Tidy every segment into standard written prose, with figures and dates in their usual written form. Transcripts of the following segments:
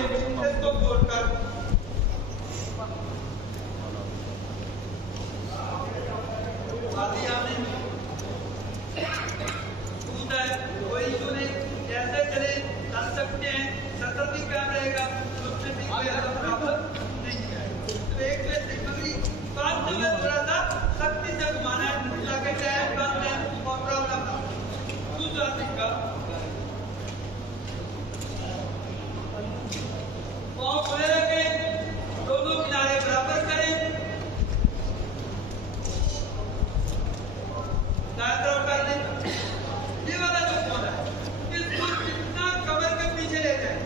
में इसको फोल्ड कर कोई इशू नहीं, जैसे चले चल सकते हैं। शटर भी क्या रहेगा, उसमें भी कोई प्रॉब्लम नहीं है। तो एक में सिग्नली बात में थोड़ा सा सख्ती से घुमाना है ताकि टायर बंद है और प्रॉब्लम ना हो। दूसरा तरीका पाँव खुले रखें, दोनों किनारे बराबर करें, दाएं तरफ कर दें। ये वाला जो फोन है इसको जितना कवर के पीछे ले जाए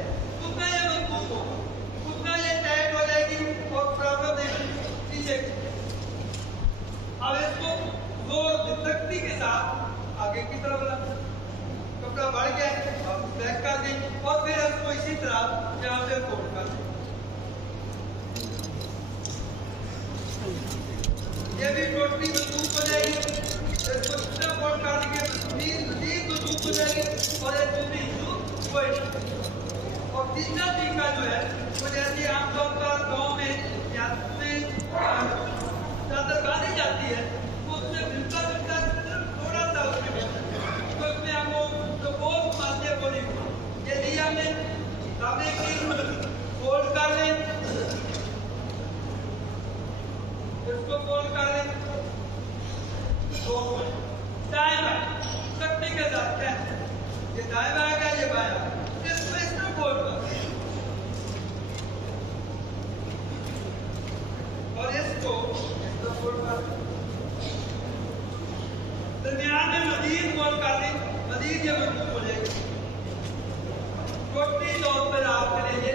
उतना ये मजबूत होगा, उतना ये टाइट हो जाएगी और प्रॉब्लम नहीं पीछे। अब इसको जोर सख्ती के साथ आगे की तरफ ला, कपड़ा बढ़ गया अब बैक कर दें और फिर इसको इसी तरह यहाँ पे फोल्ड कर दें। ये भी टोटली मजबूत हो जाएगी, इसको जितना फोल्ड कर देंगे मजीद मजबूत हो जाएगी और ये दूसरी इशू कोई नहीं। और तीसरा तरीका जो है वो जैसे आमतौर पर गाँव में या चादर बांधी जाती है उसमें मिलता जुलता थोड़ा सा उसमें तो उसमें हम वो जो बोल मानते हैं वो नहीं, ये लिया हमने दावे की फोल्ड कर लें, इसको फोल्ड कर लें, दाएं बाएं सख्ती के साथ क्या ये दाएं बाएं का ये बायां इसको इस तरह फोल्ड कर और इसको फोल्ड कर दरमियान में मजीद फोल्ड कर दें, मजीद ये मजबूत हो जाएगी। टोटली तौर पर आप करेंगे